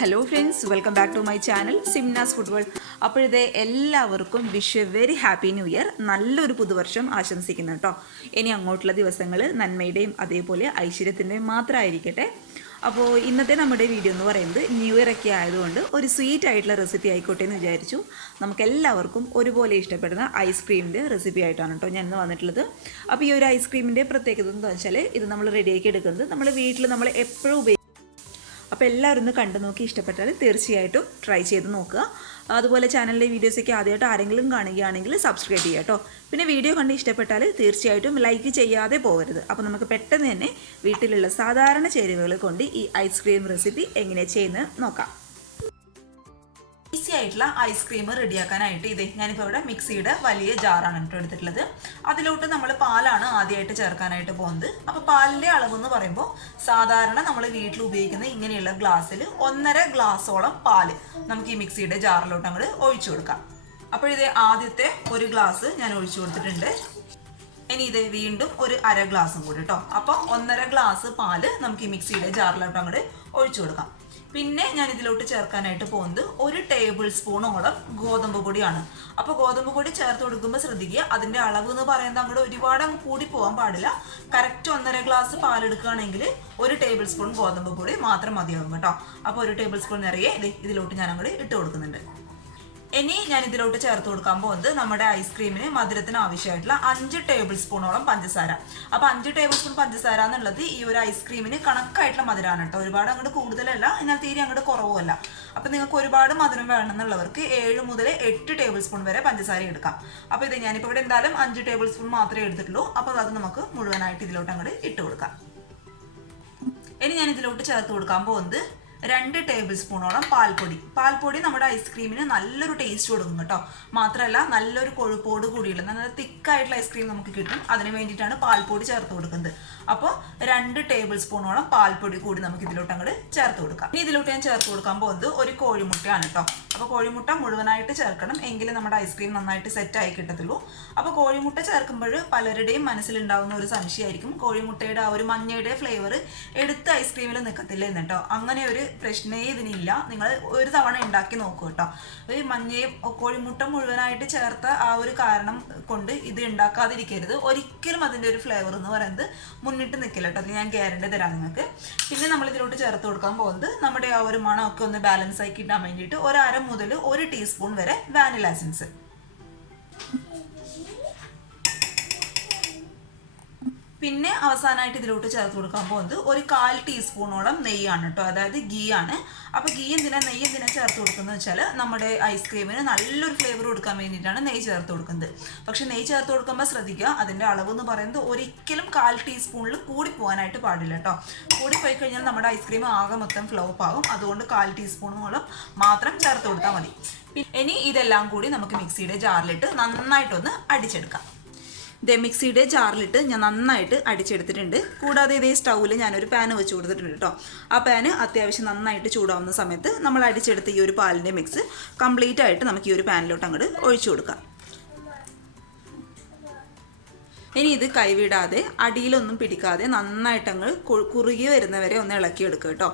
Hello friends, welcome back to my channel Simnas food world. അപ്പോഴത്തെ എല്ലാവർക്കും wish a very happy new year, നല്ലൊരു പുതുവർഷം ആശംസിക്കുന്നു കേട്ടോ. ഇനി അങ്ങോട്ടുള്ള ദിവസങ്ങൾ നന്മയുടെയും അതേപോലെ ഐശ്വര്യത്തിൻ്റെയും മാത്രമായിരിക്കട്ടെ. അപ്പോൾ ഇന്നത്തെ നമ്മുടെ വീഡിയോ എന്ന് പറയുന്നത് ന്യൂ ഇയർ ഒക്കെ ആയതുകൊണ്ട് ഒരു സ്വീറ്റ് ആയിട്ടുള്ള റെസിപ്പി ആയിക്കോട്ടെ എന്ന് വിചാരിച്ചു. നമുക്കെല്ലാവർക്കും ഒരുപോലെ ഇഷ്ടപ്പെടുന്ന ഐസ്ക്രീമിൻ്റെ റെസിപ്പി ആയിട്ടാണ് കേട്ടോ ഞാൻ ഇന്ന് വന്നിട്ടുള്ളത്. അപ്പോൾ ഈ ഒരു ഐസ്ക്രീമിൻ്റെ പ്രത്യേകത എന്താണെന്ന് വെച്ചാൽ ഇത് നമ്മൾ റെഡിയാക്കി എടുക്കുന്നത് നമ്മൾ വീട്ടിൽ നമ്മൾ എപ്പോഴും അപ്പോൾ എല്ലാവരും ഒന്ന് കണ്ടു നോക്കി ഇഷ്ടപ്പെട്ടാൽ തീർച്ചയായിട്ടും ട്രൈ ചെയ്ത് നോക്കുക. അതുപോലെ ചാനലിലെ വീഡിയോസൊക്കെ ആദ്യമായിട്ട് ആരെങ്കിലും കാണുകയാണെങ്കിൽ സബ്സ്ക്രൈബ് ചെയ്യുക കേട്ടോ. പിന്നെ വീഡിയോ കണ്ട് ഇഷ്ടപ്പെട്ടാൽ തീർച്ചയായിട്ടും ലൈക്ക് ചെയ്യാതെ പോകരുത്. അപ്പോൾ നമുക്ക് പെട്ടെന്ന് തന്നെ വീട്ടിലുള്ള സാധാരണ ചേരുവകൾ കൊണ്ട് ഈ ഐസ്ക്രീം റെസിപ്പി എങ്ങനെയാണ് ചെയ്യുന്നത് നോക്കാം. ഈസി ആയിട്ടുള്ള ഐസ്ക്രീം റെഡിയാക്കാനായിട്ട് ഞാനിപ്പോൾ ഇവിടെ മിക്സിയുടെ വലിയ ജാറാണ് കേട്ടോ എടുത്തിട്ടുള്ളത്. അതിലോട്ട് നമ്മൾ പാലാണ് ആദ്യമായിട്ട് ചേർക്കാനായിട്ട് പോകുന്നത്. അപ്പോൾ പാലിൻ്റെ അളവെന്ന് പറയുമ്പോൾ സാധാരണ നമ്മൾ വീട്ടിൽ ഉപയോഗിക്കുന്ന ഇങ്ങനെയുള്ള ഗ്ലാസ്സിൽ 1.5 ഗ്ലാസോളം പാല് നമുക്ക് ഈ മിക്സിയുടെ ജാറിലോട്ട് അങ്ങോട്ട് ഒഴിച്ചു കൊടുക്കാം. അപ്പോൾ ആദ്യത്തെ ഒരു ഗ്ലാസ് ഞാൻ ഒഴിച്ചു കൊടുത്തിട്ടുണ്ട്. ഇനി വീണ്ടും ഒരു 1/2 ഗ്ലാസും കൂടി കേട്ടോ. അപ്പോൾ 1.5 ഗ്ലാസ് പാല് നമുക്ക് ഈ മിക്സിയുടെ ജാറിലോട്ട് അങ്ങോട്ട് ഒഴിച്ചു കൊടുക്കാം. പിന്നെ ഞാൻ ഇതിലോട്ട് ചേർക്കാനായിട്ട് പോകുന്നത് 1 ടേബിൾ സ്പൂണോളം ഗോതമ്പ് പൊടിയാണ്. അപ്പോൾ ഗോതമ്പ് പൊടി ചേർത്ത് കൊടുക്കുമ്പോൾ ശ്രദ്ധിക്കുക, അതിൻ്റെ അളവ് എന്ന് പറയുന്നത് അങ്ങോട്ട് ഒരുപാട് കൂടി പോകാൻ പാടില്ല. കറക്റ്റ് 1.5 ഗ്ലാസ് പാലെടുക്കുകയാണെങ്കിൽ 1 ടേബിൾ സ്പൂൺ ഗോതമ്പ് പൊടി മാത്രം മതിയാകും കേട്ടോ. അപ്പോൾ 1 ടേബിൾ സ്പൂൺ നിറയെ ഇതിലോട്ട് ഞാൻ അങ്ങോട്ട് ഇട്ട് കൊടുക്കുന്നുണ്ട്. ഇനി ഞാൻ ഇതിലോട്ട് ചേർത്ത് കൊടുക്കാൻ പോകുന്നത് നമ്മുടെ ഐസ്ക്രീമിന് മധുരത്തിന് ആവശ്യമായിട്ടുള്ള 5 ടേബിൾ സ്പൂണോളം പഞ്ചസാര. അപ്പോൾ 5 ടേബിൾ സ്പൂൺ പഞ്ചസാര എന്നുള്ളത് ഈ ഒരു ഐസ്ക്രീമിന് കണക്കായിട്ടുള്ള മധുരമാണ് കേട്ടോ. ഒരുപാട് അങ്ങോട്ട് കൂടുതലല്ല, എന്നാൽ തീരെ അങ്ങോട്ട് കുറവുമല്ല. അപ്പോൾ നിങ്ങൾക്ക് ഒരുപാട് മധുരം വേണമെന്നുള്ളവർക്ക് 7 മുതൽ 8 ടേബിൾ സ്പൂൺ വരെ പഞ്ചസാര എടുക്കാം. അപ്പോൾ ഞാനിപ്പോൾ ഇവിടെ എന്തായാലും 5 ടേബിൾ സ്പൂൺ മാത്രമേ എടുത്തിട്ടുള്ളൂ. അപ്പോൾ അത് നമുക്ക് മുഴുവനായിട്ട് ഇതിലോട്ട് അങ്ങോട്ട് ഇട്ട് കൊടുക്കാം. ഇനി ഞാൻ ഇതിലോട്ട് ചേർത്ത് കൊടുക്കാൻ പോകുന്നത് 2 ടേബിൾ സ്പൂണോളം പാൽപ്പൊടി നമ്മുടെ ഐസ്ക്രീമിന് നല്ലൊരു ടേസ്റ്റ് കൊടുക്കും കേട്ടോ. മാത്രമല്ല നല്ലൊരു കൊഴുപ്പോട് കൂടിയുള്ള നല്ല തിക്കായിട്ടുള്ള ഐസ്ക്രീം നമുക്ക് കിട്ടും. അതിന് വേണ്ടിയിട്ടാണ് പാൽപ്പൊടി ചേർത്ത് കൊടുക്കുന്നത്. അപ്പോൾ 2 ടേബിൾ സ്പൂണോളം പാൽപ്പൊടി കൂടി നമുക്ക് ഇതിലോട്ട് അങ്ങോട്ട് ചേർത്ത് കൊടുക്കാം. ഇനി ഇതിലോട്ട് ഞാൻ ചേർത്ത് കൊടുക്കാൻ പോകുന്നത് ഒരു കോഴിമുട്ടയാണ് കേട്ടോ. അപ്പോൾ കോഴിമുട്ട മുഴുവനായിട്ട് ചേർക്കണം, എങ്കിലും നമ്മുടെ ഐസ്ക്രീം നന്നായിട്ട് സെറ്റായി കിട്ടത്തുള്ളൂ. അപ്പോൾ കോഴിമുട്ട ചേർക്കുമ്പോൾ പലരുടെയും മനസ്സിലുണ്ടാവുന്ന ഒരു സംശയമായിരിക്കും, കോഴിമുട്ടയുടെ ആ ഒരു മഞ്ഞയുടെ ഫ്ലേവർ എടുത്ത് ഐസ്ക്രീമിൽ നിൽക്കത്തില്ല എന്ന് കേട്ടോ. അങ്ങനെ ഒരു പ്രശ്നമേ ഇതിനില്ല. നിങ്ങൾ ഒരു തവണ ഉണ്ടാക്കി നോക്കൂ കേട്ടോ. ഈ മഞ്ഞയും കോഴിമുട്ട മുഴുവനായിട്ട് ചേർത്ത ആ ഒരു കാരണം കൊണ്ട് ഇത് ഉണ്ടാക്കാതിരിക്കരുത്. ഒരിക്കലും അതിൻ്റെ ഒരു ഫ്ലേവർ എന്ന് പറയുന്നത് മുന്നിട്ട് നിൽക്കില്ല കേട്ടോ. അത് ഞാൻ ഗ്യാരണ്ടി തരാം നിങ്ങൾക്ക്. പിന്നെ നമ്മൾ ഇതിലോട്ട് ചേർത്ത് കൊടുക്കാൻ പോകുന്നത് നമ്മുടെ ആ ഒരു മണമൊക്കെ ഒന്ന് ബാലൻസ് ആക്കി കിട്ടാൻ വേണ്ടിയിട്ട് 1/2 മുതൽ 1 ടീസ്പൂൺ വരെ വാനില എസൻസ്. പിന്നെ അവസാനമായിട്ട് ഇതിലോട്ട് ചേർത്ത് കൊടുക്കാൻ പോകുന്നത് ഒരു 1/4 ടീസ്പൂണോളം നെയ്യാണ് കേട്ടോ, അതായത് ഗീ ആണ്. അപ്പോൾ നെയ്യ് എന്തിനാ ചേർത്ത് കൊടുക്കുന്നത് വെച്ചാൽ നമ്മുടെ ഐസ്ക്രീമിന് നല്ലൊരു ഫ്ലേവർ കൊടുക്കാൻ വേണ്ടിയിട്ടാണ് നെയ്യ് ചേർത്ത് കൊടുക്കുന്നത്. പക്ഷെ നെയ്യ് ചേർത്ത് കൊടുക്കുമ്പോൾ ശ്രദ്ധിക്കുക, അതിൻ്റെ അളവ് എന്ന് പറയുന്നത് ഒരിക്കലും 1/4 ടീസ്പൂണിൽ കൂടി പോകാനായിട്ട് പാടില്ല കേട്ടോ. കൂടിപ്പോയി കഴിഞ്ഞാൽ നമ്മുടെ ഐസ്ക്രീം ആകെ മൊത്തം ഫ്ലോപ്പ് ആകും. അതുകൊണ്ട് 1/4 ടീസ്പൂണോളം മാത്രം ചേർത്ത് കൊടുത്താൽ മതി. ഇനി ഇതെല്ലാം കൂടി നമുക്ക് മിക്സിയുടെ ജാറിലിട്ട് നന്നായിട്ടൊന്ന് അടിച്ചെടുക്കാം. മിക്സിയുടെ ജാറിലിട്ട് ഞാൻ നന്നായിട്ട് അടിച്ചെടുത്തിട്ടുണ്ട്. കൂടാതെ സ്റ്റൗവിൽ ഞാനൊരു പാൻ വെച്ച് കൊടുത്തിട്ടുണ്ട് കേട്ടോ. ആ പാന് അത്യാവശ്യം നന്നായിട്ട് ചൂടാവുന്ന സമയത്ത് നമ്മൾ അടിച്ചെടുത്ത ഈ ഒരു പാലിൻ്റെ മിക്സ് കംപ്ലീറ്റ് ആയിട്ട് നമുക്ക് ഈ ഒരു പാനിലോട്ട് അങ്ങോട്ട് ഒഴിച്ചു കൊടുക്കാം. ഇനി ഇത് കൈവിടാതെ അടിയിലൊന്നും പിടിക്കാതെ നന്നായിട്ട് അങ്ങ് കുറുകി വരുന്നവരെ ഒന്ന് ഇളക്കിയെടുക്കുക കേട്ടോ.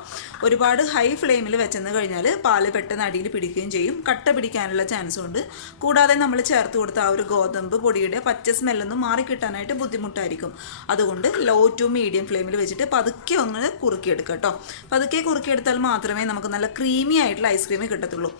ഒരുപാട് ഹൈ ഫ്ലെയിമിൽ വെച്ചെന്ന് കഴിഞ്ഞാൽ പാല് പെട്ടെന്ന് അടിയിൽ പിടിക്കുകയും ചെയ്യും, കട്ട പിടിക്കാനുള്ള ചാൻസും ഉണ്ട്. കൂടാതെ നമ്മൾ ചേർത്ത് കൊടുത്ത ആ ഒരു ഗോതമ്പ് പൊടിയുടെ പച്ച സ്മെല്ലൊന്നും മാറിക്കിട്ടാനായിട്ട് ബുദ്ധിമുട്ടായിരിക്കും. അതുകൊണ്ട് ലോ ടു മീഡിയം ഫ്ലെയിമിൽ വെച്ചിട്ട് പതുക്കെ ഒന്ന് കുറുക്കിയെടുക്കുക കേട്ടോ. പതുക്കെ കുറുക്കിയെടുത്താൽ മാത്രമേ നമുക്ക് നല്ല ക്രീമി ആയിട്ടുള്ള ഐസ്ക്രീം കിട്ടത്തുള്ളൂ.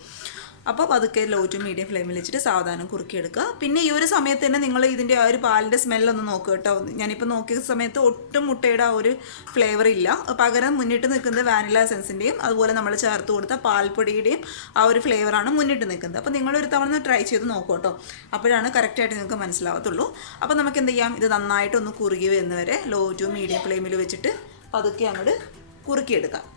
അപ്പോൾ അതൊക്കെ ലോ ടു മീഡിയം ഫ്ലെയിമിൽ വെച്ചിട്ട് സാവധാനം കുറുക്കിയെടുക്കുക. പിന്നെ ഈ ഒരു സമയത്ത് തന്നെ നിങ്ങൾ ഇതിൻ്റെ ആ ഒരു പാലിൻ്റെ സ്മെല്ലൊന്ന് നോക്കുക കേട്ടോ. ഞാനിപ്പോൾ നോക്കിയ സമയത്ത് ഒട്ടും മുട്ടയുടെ ആ ഒരു ഫ്ലേവർ ഇല്ല. പകരം മുന്നിട്ട് നിൽക്കുന്നത് വാനില എസൻസിൻ്റെയും അതുപോലെ നമ്മൾ ചേർത്ത് കൊടുത്ത പാൽപ്പൊടിയുടെയും ആ ഒരു ഫ്ലേവറാണ് മുന്നിട്ട് നിൽക്കുന്നത്. അപ്പോൾ നിങ്ങളൊരു തവണ ട്രൈ ചെയ്ത് നോക്കൂ കേട്ടോ. അപ്പോഴാണ് കറക്റ്റായിട്ട് നിങ്ങൾക്ക് മനസ്സിലാവത്തുള്ളൂ. അപ്പോൾ നമുക്ക് എന്ത് ചെയ്യാം, ഇത് നന്നായിട്ടൊന്ന് കുറുകി വരുന്നവരെ ലോ ടു മീഡിയം ഫ്ലെയിമിൽ വെച്ചിട്ട് പതുക്കെ അങ്ങോട്ട് കുറുക്കിയെടുക്കാം.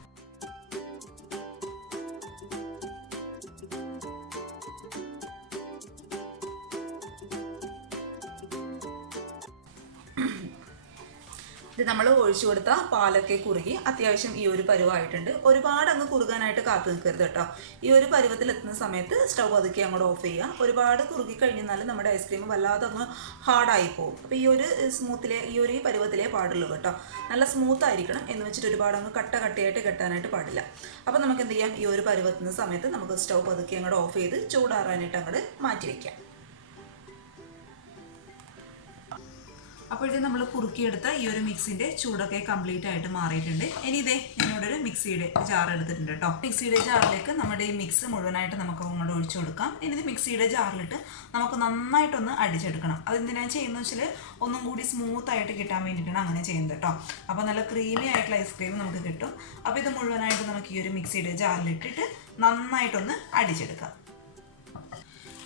ഇത് നമ്മൾ ഒഴിച്ചു കൊടുത്ത പാലൊക്കെ കുറുകി അത്യാവശ്യം ഈ ഒരു പരുവായിട്ടുണ്ട്. ഒരുപാട് അങ്ങ് കുറുകാനായിട്ട് കാത്തു നിൽക്കരുത് കേട്ടോ. ഈ ഒരു പരുവത്തിൽ എത്തുന്ന സമയത്ത് സ്റ്റൗ പതുക്കെ അങ്ങോട്ട് ഓഫ് ചെയ്യുക. ഒരുപാട് കുറുകി കഴിഞ്ഞാൽ നമ്മുടെ ഐസ്ക്രീം വല്ലാതെ അങ്ങ് ഹാർഡായി പോകും. അപ്പോൾ ഈ ഒരു പരുവത്തിലേ പാടുള്ളൂ കേട്ടോ. നല്ല സ്മൂത്ത് ആയിരിക്കണം എന്ന് വെച്ചിട്ട് ഒരുപാട് അങ്ങ് കട്ടയായിട്ട് കെട്ടാനായിട്ട് പാടില്ല. അപ്പോൾ നമുക്ക് എന്ത് ചെയ്യാം, ഈ ഒരു പരുവത്തുന്ന സമയത്ത് നമുക്ക് സ്റ്റൗ പതുക്കെ അങ്ങോട്ട് ഓഫ് ചെയ്ത് ചൂടാറാനായിട്ട് അങ്ങോട്ട് മാറ്റി വയ്ക്കാം. അപ്പോൾ ഇത് നമ്മൾ കുറുക്കിയെടുത്ത ഈ ഒരു മിക്സിൻ്റെ ചൂടൊക്കെ കംപ്ലീറ്റ് ആയിട്ട് മാറിയിട്ടുണ്ട്. ഇനി ഇതേ ഞാനിവിടെ ഒരു മിക്സിയുടെ ജാർ എടുത്തിട്ടുണ്ട് കേട്ടോ. മിക്സിയുടെ ജാറിലേക്ക് നമ്മുടെ ഈ മിക്സ് മുഴുവനായിട്ട് നമുക്ക് അങ്ങോട്ട് ഒഴിച്ചു കൊടുക്കാം. ഇനി ഇത് മിക്സിയുടെ ജാറിലിട്ട് നമുക്ക് നന്നായിട്ടൊന്ന് അടിച്ചെടുക്കണം. അതെന്തിനാണ് ചെയ്യുന്നത് വെച്ചാൽ ഒന്നും കൂടി സ്മൂത്തായിട്ട് കിട്ടാൻ വേണ്ടിയിട്ടാണ് അങ്ങനെ ചെയ്യുന്നത് കേട്ടോ. അപ്പോൾ നല്ല ക്രീമി ആയിട്ടുള്ള ഐസ്ക്രീം നമുക്ക് കിട്ടും. അപ്പോൾ ഇത് മുഴുവനായിട്ട് നമുക്ക് ഈ ഒരു മിക്സിയുടെ ജാറിലിട്ടിട്ട് നന്നായിട്ടൊന്ന് അടിച്ചെടുക്കാം.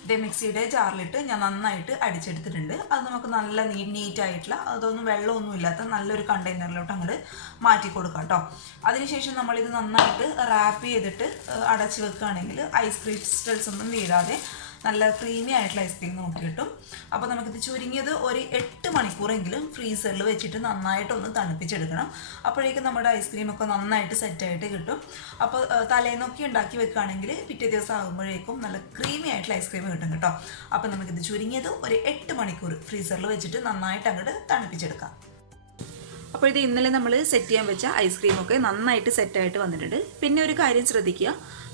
ഇതേ മിക്സിയുടെ ജാറിലിട്ട് ഞാൻ നന്നായിട്ട് അടിച്ചെടുത്തിട്ടുണ്ട്. അത് നമുക്ക് നല്ല നീറ്റായിട്ടുള്ള, അതൊന്നും വെള്ളമൊന്നും ഇല്ലാത്ത നല്ലൊരു കണ്ടെയ്നറിലോട്ട് അങ്ങോട്ട് മാറ്റി കൊടുക്കാം കേട്ടോ. അതിനുശേഷം നമ്മളിത് നന്നായിട്ട് റാപ്പ് ചെയ്തിട്ട് അടച്ച് വെക്കുകയാണെങ്കിൽ ഐസ് ക്രിസ്റ്റൽസ് ഒന്നും വീഴാതെ നല്ല ക്രീമി ആയിട്ടുള്ള ഐസ്ക്രീം നമുക്ക് കിട്ടും. അപ്പോൾ നമുക്കിത് ചുരുങ്ങിയത് ഒരു 8 മണിക്കൂറെങ്കിലും ഫ്രീസറിൽ വെച്ചിട്ട് നന്നായിട്ടൊന്ന് തണുപ്പിച്ചെടുക്കണം. അപ്പോഴേക്കും നമ്മുടെ ഐസ്ക്രീമൊക്കെ നന്നായിട്ട് സെറ്റായിട്ട് കിട്ടും. അപ്പോൾ തലേന്നൊക്കെ ഉണ്ടാക്കി വെക്കുകയാണെങ്കിൽ പിറ്റേ ദിവസം ആകുമ്പോഴേക്കും നല്ല ക്രീമി ആയിട്ടുള്ള ഐസ്ക്രീം കിട്ടും കേട്ടോ. അപ്പോൾ നമുക്കിത് ചുരുങ്ങിയത് ഒരു 8 മണിക്കൂർ ഫ്രീസറിൽ വെച്ചിട്ട് നന്നായിട്ട് അങ്ങോട്ട് തണുപ്പിച്ചെടുക്കാം. അപ്പോൾ ഇത് ഇന്നലെ നമ്മൾ സെറ്റ് ചെയ്യാൻ വെച്ച ഐസ്ക്രീമൊക്കെ നന്നായിട്ട് സെറ്റായിട്ട് വന്നിട്ടുണ്ട്. പിന്നെ ഒരു കാര്യം ശ്രദ്ധിക്കുക,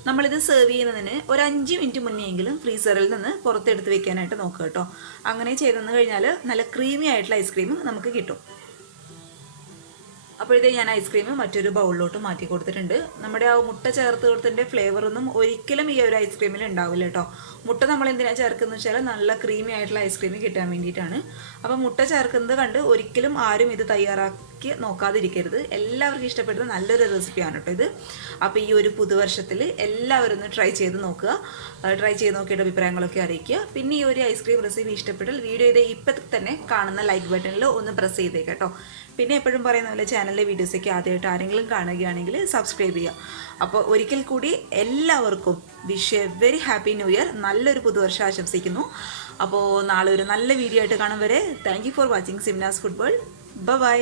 നമ്മളിത് സെർവ് ചെയ്യുന്നതിന് ഒരു 5 മിനിറ്റ് മുന്നെയെങ്കിലും ഫ്രീസറിൽ നിന്ന് പുറത്തെടുത്ത് വെക്കാനായിട്ട് നോക്കുക കേട്ടോ. അങ്ങനെ ചെയ്തെന്ന് കഴിഞ്ഞാൽ നല്ല ക്രീമി ആയിട്ടുള്ള ഐസ്ക്രീം നമുക്ക് കിട്ടും. അപ്പോഴത്തേ ഞാൻ ഐസ്ക്രീം മറ്റൊരു ബൗളിലോട്ട് മാറ്റി കൊടുത്തിട്ടുണ്ട്. നമ്മുടെ ആ മുട്ട ചേർത്ത് കൊടുത്തതിൻ്റെ ഫ്ലേവറൊന്നും ഒരിക്കലും ഈ ഒരു ഐസ്ക്രീമിൽ ഉണ്ടാവില്ല കേട്ടോ. മുട്ട നമ്മൾ എന്തിനാണ് ചേർക്കുന്നത് വെച്ചാൽ നല്ല ക്രീമി ആയിട്ടുള്ള ഐസ്ക്രീം കിട്ടാൻ വേണ്ടിയിട്ടാണ്. അപ്പോൾ മുട്ട ചേർക്കുന്നത് കണ്ട് ഒരിക്കലും ആരും ഇത് തയ്യാറാക്കി നോക്കാതിരിക്കരുത്. എല്ലാവർക്കും ഇഷ്ടപ്പെടുന്ന നല്ലൊരു റെസിപ്പിയാണ് കേട്ടോ ഇത്. അപ്പോൾ ഈ ഒരു പുതുവർഷത്തിൽ എല്ലാവരും ഒന്ന് ട്രൈ ചെയ്ത് നോക്കുക. ട്രൈ ചെയ്ത് നോക്കിയിട്ട് അഭിപ്രായങ്ങളൊക്കെ അറിയിക്കുക. പിന്നെ ഈ ഒരു ഐസ്ക്രീം റെസിപ്പി ഇഷ്ടപ്പെട്ടാൽ വീഡിയോ ഇത് ഇപ്പം തന്നെ കാണുന്ന ലൈക്ക് ബട്ടണിൽ ഒന്ന് പ്രസ് ചെയ്തേക്കാം കേട്ടോ. പിന്നെ എപ്പോഴും പറയുന്ന പോലെ ചാനലിലെ വീഡിയോസൊക്കെ ആദ്യമായിട്ട് ആരെങ്കിലും കാണുകയാണെങ്കിൽ സബ്സ്ക്രൈബ് ചെയ്യുക. അപ്പോൾ ഒരിക്കൽ കൂടി എല്ലാവർക്കും wish a very happy new year, നല്ലൊരു പുതുവർഷം ആശംസിക്കുന്നു. അപ്പോൾ നാളെ ഒരു നല്ല വീഡിയോ ആയിട്ട് കാണും വരെ thank you for watching Simnas food world. By.